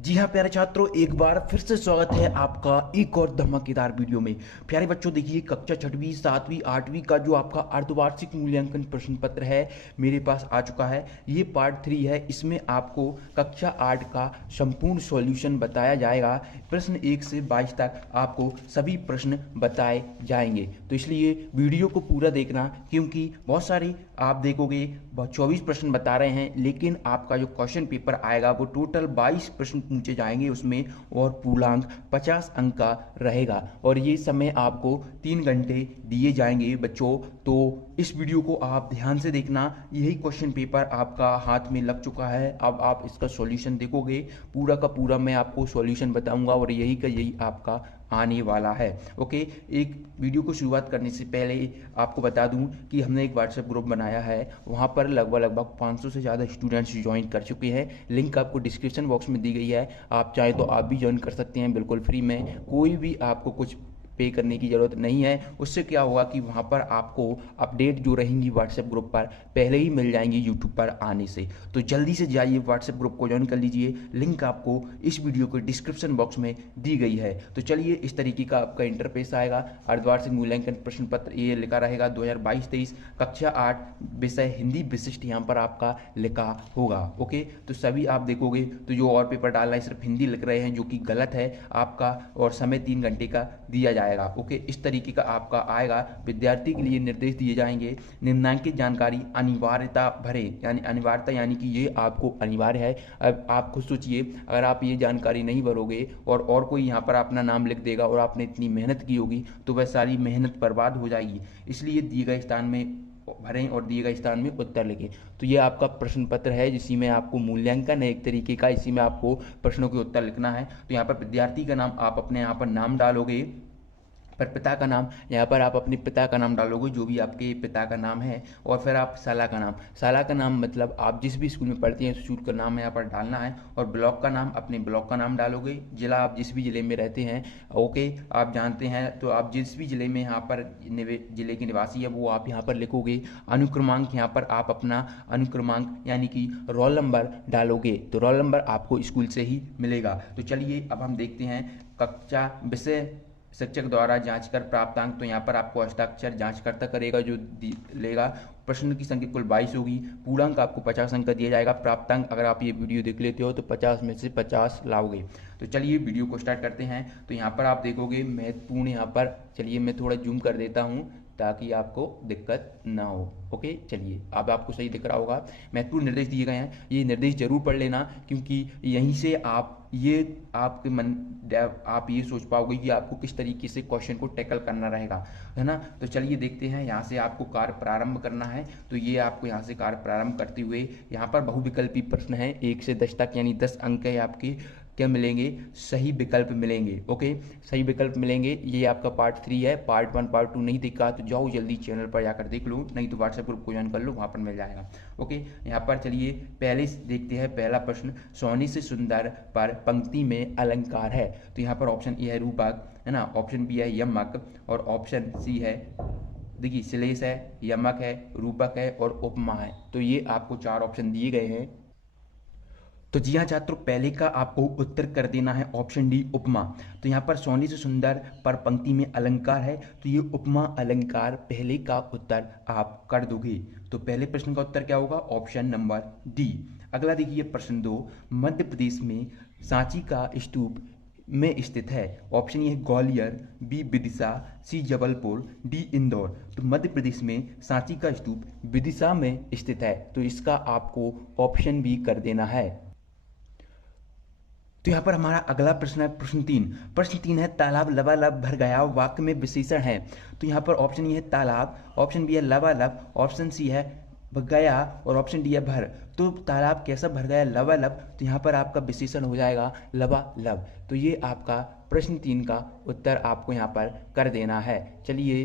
जी हाँ प्यारे छात्रों, एक बार फिर से स्वागत है आपका एक और धमाकेदार वीडियो में। प्यारे बच्चों, देखिए कक्षा छठवीं सातवीं आठवीं का जो आपका अर्धवार्षिक मूल्यांकन प्रश्न पत्र है मेरे पास आ चुका है। ये पार्ट 3 है। इसमें आपको कक्षा 8 का संपूर्ण सॉल्यूशन बताया जाएगा। प्रश्न 1 से 22 तक आपको सभी प्रश्न बताए जाएंगे, तो इसलिए वीडियो को पूरा देखना, क्योंकि बहुत सारे आप देखोगे 24 प्रश्न बता रहे हैं, लेकिन आपका जो क्वेश्चन पेपर आएगा वो टोटल 22 प्रश्न पूछे जाएंगे उसमें, और पूर्णांक 50 अंक का रहेगा। और ये समय आपको 3 घंटे दिए जाएंगे बच्चों। तो इस वीडियो को आप ध्यान से देखना। यही क्वेश्चन पेपर आपका हाथ में लग चुका है। अब आप इसका सॉल्यूशन देखोगे, पूरा का पूरा मैं आपको सॉल्यूशन बताऊंगा, और यही का यही आपका आने वाला है। ओके, एक वीडियो को शुरुआत करने से पहले आपको बता दूं कि हमने एक व्हाट्सएप ग्रुप बनाया है। वहां पर लगभग 500 से ज़्यादा स्टूडेंट्स ज्वाइन कर चुके हैं। लिंक आपको डिस्क्रिप्शन बॉक्स में दी गई है। आप चाहे तो आप भी ज्वाइन कर सकते हैं, बिल्कुल फ्री में। कोई भी आपको कुछ पे करने की ज़रूरत नहीं है। उससे क्या होगा कि वहाँ पर आपको अपडेट जो रहेंगी व्हाट्सएप ग्रुप पर पहले ही मिल जाएंगी यूट्यूब पर आने से। तो जल्दी से जाइए व्हाट्सएप ग्रुप को ज्वाइन कर लीजिए। लिंक आपको इस वीडियो के डिस्क्रिप्शन बॉक्स में दी गई है। तो चलिए, इस तरीके का आपका इंटरफेस आएगा। अर्धवार्षिक मूल्यांकन प्रश्न पत्र ये लिखा रहेगा 2022-23 कक्षा 8 विषय हिंदी विशिष्ट, यहाँ पर आपका लिखा होगा। ओके, तो सभी आप देखोगे तो जो और पेपर डाल रहे हैं सिर्फ हिंदी लिख रहे हैं, जो कि गलत है आपका, और समय 3 घंटे का दिया जाएगा। ओके, इस तरीके का आपका आएगा। विद्यार्थी के लिए निर्देश दिए जाएंगे। निम्नलिखित जानकारी अनिवार्यता भरे, यानी अनिवार्यता यानी कि ये आपको अनिवार्य है। अब आप खुद सोचिए, अगर आप ये जानकारी नहीं भरोगे और कोई यहाँ पर अपना नाम लिख देगा और आपने इतनी मेहनत की होगी, तो वह सारी मेहनत बर्बाद हो जाएगी। इसलिए दिए गए स्थान में भरें और दिए गए स्थान में उत्तर लिखें। तो ये आपका प्रश्न पत्र है, जिसी में आपको मूल्यांकन है एक तरीके का। इसी में आपको प्रश्नों के उत्तर लिखना है। तो यहाँ पर विद्यार्थी का नाम आप अपने यहाँ पर नाम डालोगे, पर पिता का नाम यहाँ पर आप अपने पिता का नाम डालोगे, जो भी आपके पिता का नाम है। और फिर आप साला का नाम, साला का नाम मतलब आप जिस भी स्कूल में पढ़ते हैं उस स्कूल का नाम यहाँ पर डालना है। और ब्लॉक का नाम अपने ब्लॉक का नाम डालोगे। जिला आप जिस भी ज़िले में रहते हैं, ओके, आप जानते हैं, तो आप जिस भी ज़िले में यहाँ पर ज़िले के निवासी है वो आप यहाँ पर लिखोगे। अनुक्रमांक यहाँ पर आप अपना अनुक्रमांक यानी कि रोल नंबर डालोगे, तो रोल नंबर आपको स्कूल से ही मिलेगा। तो चलिए अब हम देखते हैं कक्षा विषय शिक्षक द्वारा जांच कर प्राप्तांक। तो यहाँ पर आपको हस्ताक्षर जांचकर्ता करेगा, जो लेगा। प्रश्न की संख्या कुल 22 होगी। पूर्णांक आपको 50 अंक का दिया जाएगा। प्राप्तांक अगर आप ये वीडियो देख लेते हो तो 50 में से 50 लाओगे। तो चलिए वीडियो को स्टार्ट करते हैं। तो यहाँ पर आप देखोगे महत्वपूर्ण, यहाँ पर चलिए मैं थोड़ा जूम कर देता हूँ ताकि आपको दिक्कत ना हो। ओके, चलिए अब आपको सही दिख रहा होगा। महत्वपूर्ण निर्देश दिए गए हैं, ये निर्देश जरूर पढ़ लेना, क्योंकि यहीं से आप ये आपके मन आप ये सोच पाओगे कि आपको किस तरीके से क्वेश्चन को टैकल करना रहेगा, है ना। तो चलिए देखते हैं। यहाँ से आपको कार्य प्रारंभ करना है। तो ये आपको यहाँ से कार्य प्रारंभ करते हुए यहाँ पर बहुविकल्पी प्रश्न है 1 से 10 तक, यानी 10 अंक है आपके। क्या मिलेंगे? सही विकल्प मिलेंगे। ओके, सही विकल्प मिलेंगे। ये आपका पार्ट 3 है। पार्ट 1 पार्ट 2 नहीं देखा तो जाओ जल्दी चैनल पर जाकर देख लो, नहीं तो व्हाट्सएप ग्रुप को ज्वाइन कर लो, वहाँ पर मिल जाएगा। ओके, यहाँ पर चलिए पहले देखते हैं पहला प्रश्न। सोने से सुंदर पर पंक्ति में अलंकार है। तो यहाँ पर ऑप्शन ए है रूपक, है ना। ऑप्शन बी है यमक, और ऑप्शन सी है, देखिए, श्लेष है, यमक है, रूपक है और उपमा है। तो ये आपको 4 ऑप्शन दिए गए हैं। तो जी हाँ छात्रों, पहले का आपको उत्तर कर देना है ऑप्शन डी, उपमा। तो यहाँ पर सोने से सुंदर पर पंक्ति में अलंकार है, तो ये उपमा अलंकार पहले का उत्तर आप कर दोगे। तो पहले प्रश्न का उत्तर क्या होगा? Option number D. अगला देखिए प्रश्न 2। मध्य प्रदेश में सांची का स्तूप में स्थित है। ऑप्शन ए है ग्वालियर, बी विदिशा, सी जबलपुर, डी इंदौर। तो मध्य प्रदेश में सांची का स्तूप विदिशा में स्थित है, तो इसका आपको ऑप्शन बी कर देना है। तो यहाँ पर हमारा अगला प्रश्न है प्रश्न 3। प्रश्न 3 है तालाब लबालब भर गया, वाक्य में विशेषण है। तो यहाँ पर ऑप्शन ए है तालाब, ऑप्शन बी है लबालब, ऑप्शन सी है गया, और ऑप्शन डी है भर। तो तालाब कैसा भर गया? लबालब। तो यहाँ पर आपका विशेषण हो जाएगा लबालब। तो ये आपका प्रश्न 3 का उत्तर आपको यहाँ पर कर देना है। चलिए,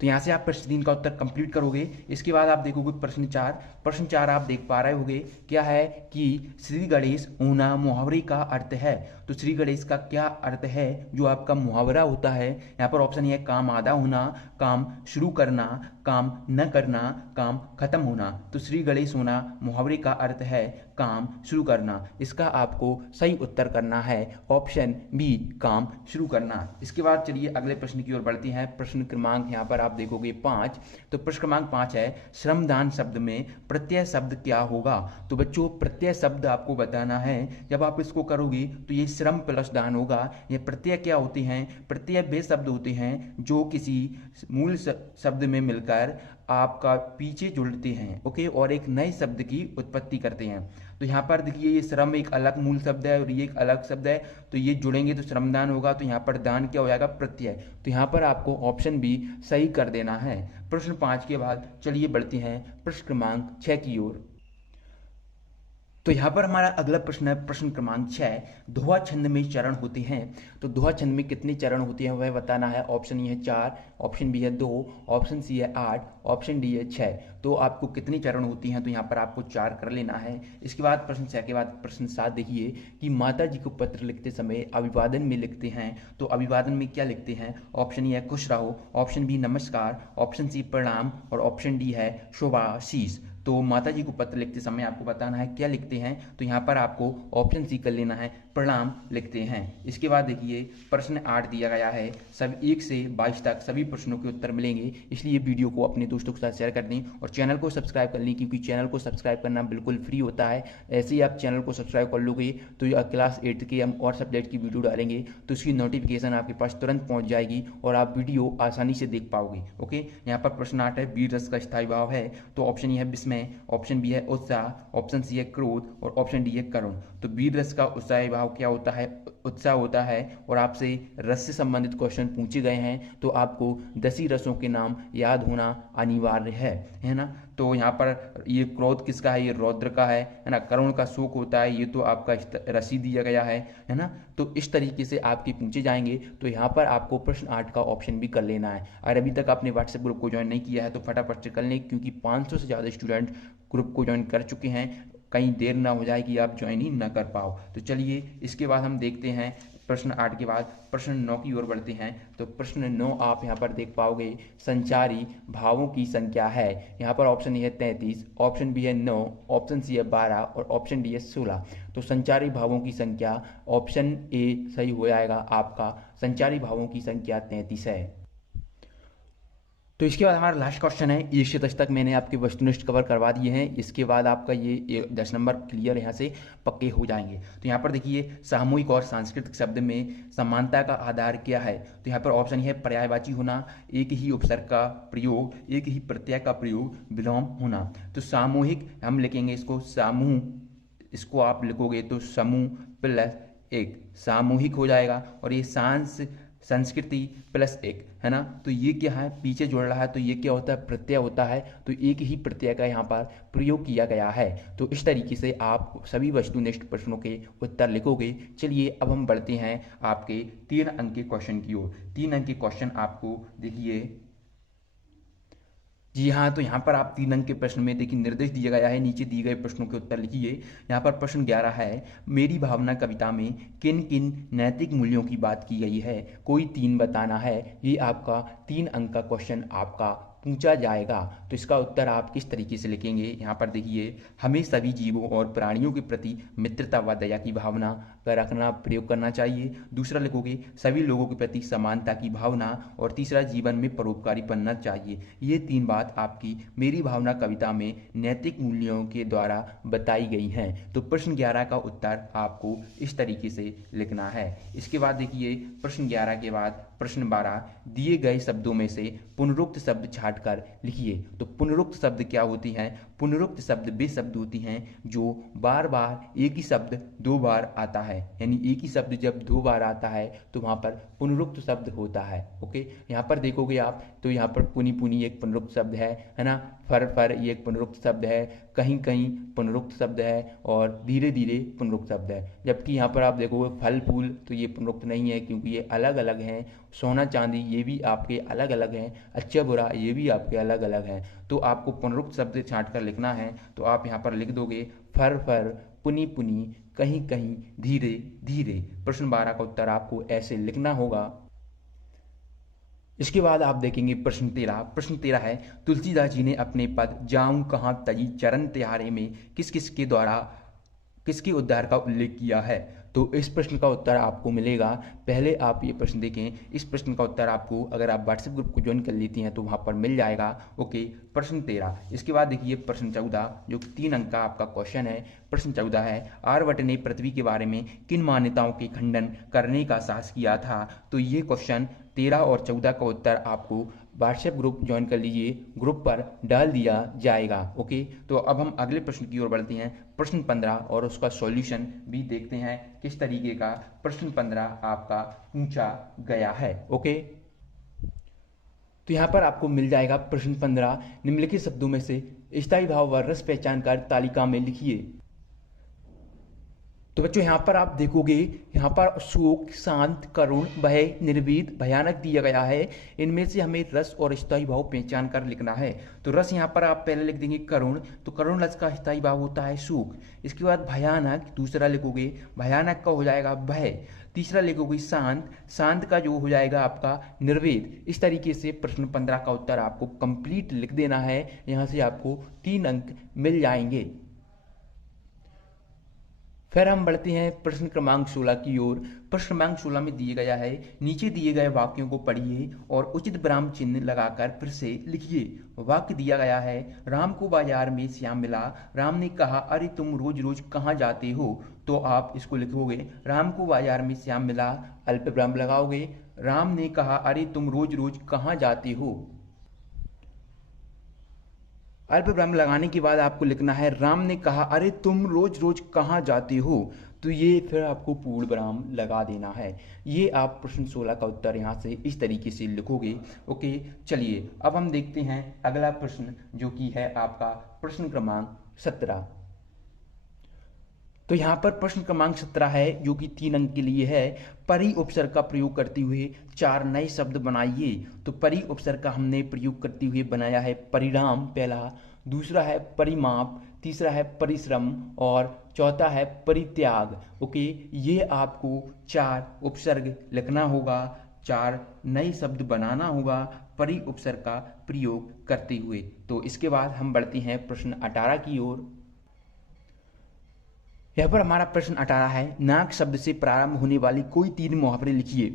तो यहाँ से आप प्रश्न 3 का उत्तर कंप्लीट करोगे। इसके बाद आप देखोगे प्रश्न 4। प्रश्न 4 आप देख पा रहे होगे क्या है कि श्री गणेश ऊना मुहावरे का अर्थ है। तो श्री गणेश का क्या अर्थ है जो आपका मुहावरा होता है? यहाँ पर ऑप्शन ये है काम आधा होना, काम शुरू करना, काम न करना, काम खत्म होना। तो श्री गणेश होना मुहावरे का अर्थ है काम शुरू करना। इसका आपको सही उत्तर करना है ऑप्शन बी, काम शुरू करना। इसके बाद चलिए अगले प्रश्न की ओर बढ़ते हैं। प्रश्न क्रमांक यहाँ पर आप देखोगे 5। तो प्रश्न क्रमांक 5 है, श्रमदान शब्द में प्रत्यय शब्द क्या होगा। तो बच्चों प्रत्यय शब्द आपको बताना है। जब आप इसको करोगे तो ये श्रम प्लस दान होगा। ये प्रत्यय क्या होते हैं, प्रत्यय वे शब्द होते हैं जो किसी मूल शब्द में मिलकर आपका पीछे जुड़ते हैं, ओके, और एक नए शब्द की उत्पत्ति करते हैं। तो यहाँ पर देखिए ये श्रम एक अलग मूल शब्द है और ये एक अलग शब्द है, तो ये जुड़ेंगे तो श्रमदान होगा। तो यहाँ पर दान क्या हो जाएगा, प्रत्यय। तो यहाँ पर आपको ऑप्शन बी सही कर देना है। प्रश्न 5 के बाद चलिए बढ़ते हैं प्रश्न क्रमांक 6 की ओर। तो यहाँ पर हमारा अगला प्रश्न है प्रश्न क्रमांक 6, दोहा छंद में चरण होते हैं। तो दोहा छंद में कितने चरण होते हैं वह बताना है। ऑप्शन ए है 4, ऑप्शन बी है 2, ऑप्शन सी है 8, ऑप्शन डी है 6। तो आपको कितनी चरण होती हैं, तो यहाँ पर आपको 4 कर लेना है। इसके बाद प्रश्न 6 के बाद प्रश्न 7 देखिए कि माता जी को पत्र लिखते समय अभिवादन में लिखते हैं। तो अभिवादन में क्या लिखते हैं। ऑप्शन ए है खुश रहो, ऑप्शन बी नमस्कार, ऑप्शन सी प्रणाम और ऑप्शन डी है शुभाशीष। तो माता जी को पत्र लिखते समय आपको बताना है क्या लिखते हैं। तो यहाँ पर आपको ऑप्शन सी कर लेना है, प्रणाम लिखते हैं। इसके बाद देखिए प्रश्न 8 दिया गया है। सब 1 से 22 तक सभी प्रश्नों के उत्तर मिलेंगे, इसलिए वीडियो को अपने दोस्तों के साथ शेयर कर दें और चैनल को सब्सक्राइब कर लें, क्योंकि चैनल को सब्सक्राइब करना बिल्कुल फ्री होता है। ऐसे ही आप चैनल को सब्सक्राइब कर लोगे तो क्लास 8 के हम और सब्जेक्ट की वीडियो डालेंगे तो उसकी नोटिफिकेशन आपके पास तुरंत पहुँच जाएगी और आप वीडियो आसानी से देख पाओगे, ओके। यहाँ पर प्रश्न 8 है, वीर रस का स्थायी भाव है। तो ऑप्शन ए है विस्मय, ऑप्शन बी है उत्साह, ऑप्शन सी है क्रोध और ऑप्शन डी है करुण। तो वीर रस का उत्साही भाव क्या होता है, उत्साह होता है। और आपसे रस से संबंधित क्वेश्चन पूछे गए हैं तो आपको 10 ही रसों के नाम याद होना अनिवार्य है ना। तो यहाँ पर ये क्रोध किसका है, ये रौद्र का है ना। करुण का शोक होता है, ये तो आपका रसी दिया गया है ना। तो इस तरीके से आपके पूछे जाएंगे। तो यहाँ पर आपको प्रश्न 8 का ऑप्शन भी कर लेना है। और अभी तक आपने व्हाट्सएप ग्रुप को ज्वाइन नहीं किया है तो फटाफट से कर लें, क्योंकि 500 से ज़्यादा स्टूडेंट ग्रुप को ज्वाइन कर चुके हैं। कहीं देर ना हो जाए कि आप ज्वाइन ही ना कर पाओ। तो चलिए इसके बाद हम देखते हैं प्रश्न 8 के बाद प्रश्न 9 की ओर बढ़ते हैं। तो प्रश्न 9 आप यहाँ पर देख पाओगे, संचारी भावों की संख्या है। यहाँ पर ऑप्शन ए है 33, ऑप्शन बी है 9, ऑप्शन सी है 12 और ऑप्शन डी है 16। तो संचारी भावों की संख्या ऑप्शन ए सही हो जाएगा आपका। संचारी भावों की संख्या 33 है। तो इसके बाद हमारा लास्ट क्वेश्चन है, 1 से 10 तक मैंने आपके वस्तुनिष्ठ कवर करवा दिए हैं। इसके बाद आपका ये 10 नंबर क्लियर यहाँ से पक्के हो जाएंगे। तो यहाँ पर देखिए सामूहिक और सांस्कृतिक शब्द में समानता का आधार क्या है। तो यहाँ पर ऑप्शन है पर्यायवाची होना, एक ही उपसर्ग का प्रयोग, एक ही प्रत्यय का प्रयोग, विलोम होना। तो सामूहिक हम लिखेंगे इसको समूह, इसको आप लिखोगे तो समूह प्लस एक सामूहिक हो जाएगा। और ये संस्कृति प्लस एक है ना। तो ये क्या है, पीछे जुड़ रहा है तो ये क्या होता है, प्रत्यय होता है। तो एक ही प्रत्यय का यहाँ पर प्रयोग किया गया है। तो इस तरीके से आप सभी वस्तुनिष्ठ प्रश्नों के उत्तर लिखोगे। चलिए अब हम बढ़ते हैं आपके 3 अंक के क्वेश्चन की ओर। 3 अंक के क्वेश्चन आपको देखिए, जी हाँ, तो यहाँ पर आप 3 अंक के प्रश्न में देखिए निर्देश दिया गया है, नीचे दिए गए प्रश्नों के उत्तर लिखिए। यहाँ पर प्रश्न 11 है, मेरी भावना कविता में किन किन नैतिक मूल्यों की बात की गई है, कोई 3 बताना है। ये आपका 3 अंक का क्वेश्चन आपका पूछा जाएगा। तो इसका उत्तर आप किस तरीके से लिखेंगे, यहाँ पर देखिए, हमें सभी जीवों और प्राणियों के प्रति मित्रता व दया की भावना का रखना प्रयोग करना चाहिए। दूसरा लिखोगे सभी लोगों के प्रति समानता की भावना। और तीसरा जीवन में परोपकारी बनना चाहिए। ये 3 बात आपकी मेरी भावना कविता में नैतिक मूल्यों के द्वारा बताई गई हैं। तो प्रश्न 11 का उत्तर आपको इस तरीके से लिखना है। इसके बाद देखिए प्रश्न 11 के बाद प्रश्न 12, दिए गए शब्दों में से पुनरुक्त शब्द छांटकर लिखिए। तो पुनरुक्त शब्द क्या होती हैं, पुनरुक्त शब्द वे शब्द होती हैं जो बार बार एक ही शब्द 2 बार आता है। यानी एक ही शब्द जब 2 बार आता है तो वहाँ पर पुनरुक्त शब्द होता है, ओके। यहाँ पर देखोगे आप तो यहाँ पर पुनी पुनी एक पुनरुक्त शब्द है ना। फर ये एक पुनरुक्त शब्द है, कहीं कहीं पुनरुक्त शब्द है और धीरे धीरे पुनरुक्त शब्द है। जबकि यहाँ पर आप देखोगे फल फूल तो ये पुनरुक्त नहीं है, क्योंकि ये अलग अलग हैं। सोना चांदी ये भी आपके अलग अलग हैं। अच्छा बुरा ये भी आपके अलग अलग हैं। तो आपको पुनरुक्त शब्द छांट कर लिखना है। तो आप यहाँ पर लिख दोगे फर पुनी पुनी, कहीं कहीं, धीरे धीरे। प्रश्न 12 का उत्तर आपको ऐसे लिखना होगा। इसके बाद आप देखेंगे प्रश्न 13। प्रश्न 13 है, तुलसीदास जी ने अपने पद जाऊं कहाँ तजी चरण त्यारे में किस किस के द्वारा किसके उद्धार का उल्लेख किया है? तो इस प्रश्न का उत्तर आपको मिलेगा, पहले आप ये प्रश्न देखें, इस प्रश्न का उत्तर आपको अगर आप व्हाट्सएप ग्रुप को ज्वाइन कर लेती हैं तो वहाँ पर मिल जाएगा। ओके, प्रश्न 13। इसके बाद देखिए प्रश्न 14, जो कि 3 अंक का आपका क्वेश्चन है। प्रश्न 14 है, आर्यभट्ट ने पृथ्वी के बारे में किन मान्यताओं के खंडन करने का साहस किया था? तो ये क्वेश्चन 13 और 14 का उत्तर आपको व्हाट्सएप ग्रुप ज्वाइन कर लीजिए, ग्रुप पर डाल दिया जाएगा। ओके, तो अब हम अगले प्रश्न की ओर बढ़ते हैं, प्रश्न 15, और उसका सॉल्यूशन भी देखते हैं किस तरीके का प्रश्न 15 आपका पूछा गया है। ओके, तो यहाँ पर आपको मिल जाएगा प्रश्न 15, निम्नलिखित शब्दों में से स्थायी भाव व रस पहचान कर तालिका में लिखिए। तो बच्चों यहाँ पर आप देखोगे, यहाँ पर शोक, शांत, करुण, भय, निर्भीत, भयानक दिया गया है। इनमें से हमें रस और स्थायी भाव पहचान कर लिखना है। तो रस यहाँ पर आप पहले लिख देंगे करुण, तो करुण रस का स्थायी भाव होता है शोक। इसके बाद भयानक दूसरा लिखोगे, भयानक का हो जाएगा भय। तीसरा लिखोगे शांत, शांत का जो हो जाएगा आपका निर्वेद। इस तरीके से प्रश्न 15 का उत्तर आपको कंप्लीट लिख देना है। यहाँ से आपको 3 अंक मिल जाएंगे। फिर हम बढ़ते हैं प्रश्न क्रमांक 16 की ओर। प्रश्न क्रमांक 16 में दिए गया है, नीचे दिए गए वाक्यों को पढ़िए और उचित विराम चिन्ह लगाकर फिर से लिखिए। वाक्य दिया गया है, राम को बाजार में श्याम मिला, राम ने कहा अरे तुम रोज रोज कहाँ जाते हो? तो आप इसको लिखोगे, राम को बाजार में श्याम मिला, अल्प विराम लगाओगे, राम ने कहा अरे तुम रोज रोज कहाँ जाते हो। अल्प विराम लगाने के बाद आपको लिखना है, राम ने कहा अरे तुम रोज रोज कहाँ जाते हो। तो ये फिर आपको पूर्ण विराम लगा देना है। ये आप प्रश्न 16 का उत्तर यहाँ से इस तरीके से लिखोगे। ओके, चलिए अब हम देखते हैं अगला प्रश्न, जो कि है आपका प्रश्न क्रमांक 17। तो यहाँ पर प्रश्न क्रमांक 17 है, जो कि 3 अंक के लिए है। परि उपसर्ग का प्रयोग करते हुए 4 नए शब्द बनाइए। तो परि उपसर्ग का हमने प्रयोग करते हुए बनाया है परिणाम पहला, दूसरा है परिमाप, तीसरा है परिश्रम और चौथा है परित्याग। ओके, ये आपको 4 उपसर्ग लिखना होगा, 4 नए शब्द बनाना होगा परि उपसर्ग का प्रयोग करते हुए। तो इसके बाद हम बढ़ते हैं प्रश्न 18 की ओर। यहाँ पर हमारा प्रश्न 18 है, नाक शब्द से प्रारंभ होने वाली कोई 3 मुहावरे लिखिए।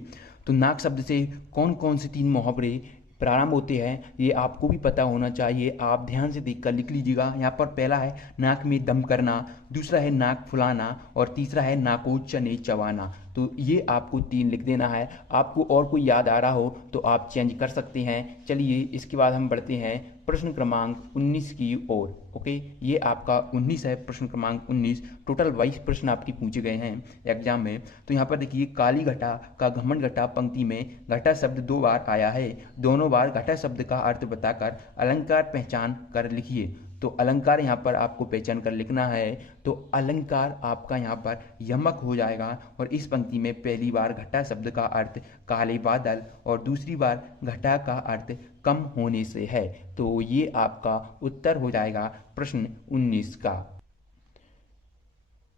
तो नाक शब्द से कौन कौन से 3 मुहावरे प्रारंभ होते हैं ये आपको भी पता होना चाहिए, आप ध्यान से देखकर लिख लीजिएगा। यहाँ पर पहला है नाक में दम करना, दूसरा है नाक फुलाना और तीसरा है नाको चने चबाना। तो ये आपको 3 लिख देना है। आपको और कोई याद आ रहा हो तो आप चेंज कर सकते हैं। चलिए इसके बाद हम बढ़ते हैं प्रश्न क्रमांक 19 की ओर। ओके, ये आपका 19 है, प्रश्न क्रमांक 19। टोटल 22 प्रश्न आपके पूछे गए हैं एग्जाम में। तो यहाँ पर देखिए, काली घटा का घमंड घटा पंक्ति में घटा शब्द 2 बार आया है। दोनों बार घटा शब्द का अर्थ बताकर अलंकार पहचान कर लिखिए। तो अलंकार यहाँ पर आपको पहचान कर लिखना है। तो अलंकार आपका यहाँ पर यमक हो जाएगा और इस पंक्ति में पहली बार घटा शब्द का अर्थ काले बादल और दूसरी बार घटा का अर्थ कम होने से है। तो ये आपका उत्तर हो जाएगा प्रश्न 19 का।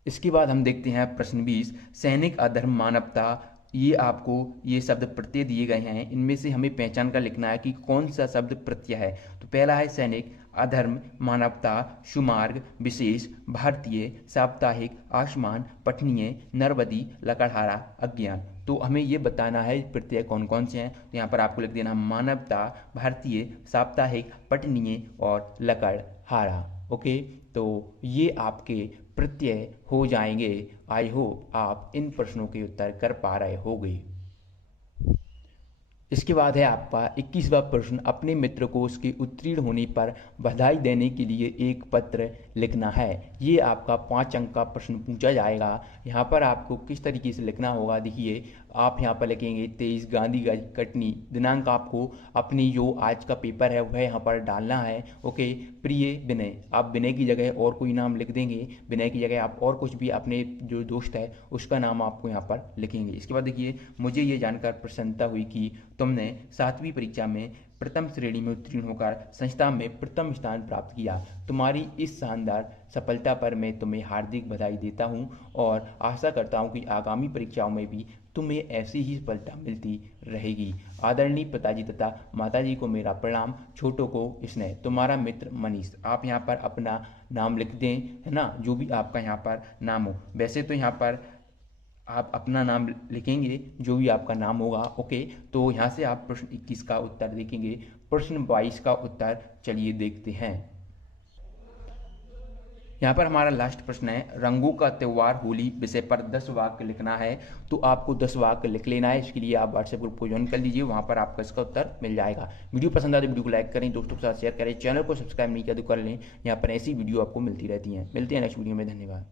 इसके बाद हम देखते हैं प्रश्न 20, सैनिक, अधर्म, मानवता। ये आपको ये शब्द प्रत्यय दिए गए हैं, इनमें से हमें पहचान कर लिखना है कि कौन सा शब्द प्रत्यय है। तो पहला है सैनिक, अधर्म, मानवता, सुमार्ग, विशेष, भारतीय, साप्ताहिक, आसमान, पठनीय, नरवदी, लकड़हारा, अज्ञान। तो हमें ये बताना है प्रत्यय कौन कौन से हैं। तो यहाँ पर आपको लिख देना मानवता, भारतीय, साप्ताहिक, पठनीय और लकड़हारा। ओके, तो ये आपके प्रत्यय हो जाएंगे। आई होप आप इन प्रश्नों के उत्तर कर पा रहे होंगे। इसके बाद है आपका 21वां प्रश्न, अपने मित्र को उसके उत्तीर्ण होने पर बधाई देने के लिए एक पत्र लिखना है। ये आपका 5 अंक का प्रश्न पूछा जाएगा। यहाँ पर आपको किस तरीके से लिखना होगा, देखिए आप यहाँ पर लिखेंगे 23 गांधीगंज कटनी, दिनांक आपको अपनी जो आज का पेपर है वह यहाँ पर डालना है। ओके, प्रिय विनय, आप विनय की जगह और कोई नाम लिख देंगे, विनय की जगह आप और कुछ भी अपने जो दोस्त है उसका नाम आपको यहाँ पर लिखेंगे। इसके बाद देखिए, मुझे ये जानकर प्रसन्नता हुई कि तुमने 7वीं परीक्षा में प्रथम श्रेणी में उत्तीर्ण होकर संस्था में प्रथम स्थान प्राप्त किया। तुम्हारी इस शानदार सफलता पर मैं तुम्हें हार्दिक बधाई देता हूं और आशा करता हूं कि आगामी परीक्षाओं में भी तुम्हें ऐसी ही सफलता मिलती रहेगी। आदरणीय पिताजी तथा माताजी को मेरा प्रणाम, छोटों को स्नेह। तुम्हारा मित्र मनीष। आप यहाँ पर अपना नाम लिख दें, है ना, जो भी आपका यहाँ पर नाम हो। वैसे तो यहाँ पर आप अपना नाम लिखेंगे, जो भी आपका नाम होगा। ओके, तो यहाँ से आप प्रश्न 21 का उत्तर देखेंगे। प्रश्न 22 का उत्तर चलिए देखते हैं। यहाँ पर हमारा लास्ट प्रश्न है, रंगों का त्यौहार होली विषय पर 10 वाक्य लिखना है। तो आपको 10 वाक्य लिख लेना है। इसके लिए आप व्हाट्सएप ग्रुप को ज्वाइन कर लीजिए, वहाँ पर आपका इसका उत्तर मिल जाएगा। वीडियो पसंद आए तो वीडियो को लाइक करें, दोस्तों के साथ शेयर करें, चैनल को सब्सक्राइब नहीं किया तो कर लें। यहाँ पर ऐसी वीडियो आपको मिलती रहती हैं। मिलते हैं नेक्स्ट वीडियो में, धन्यवाद।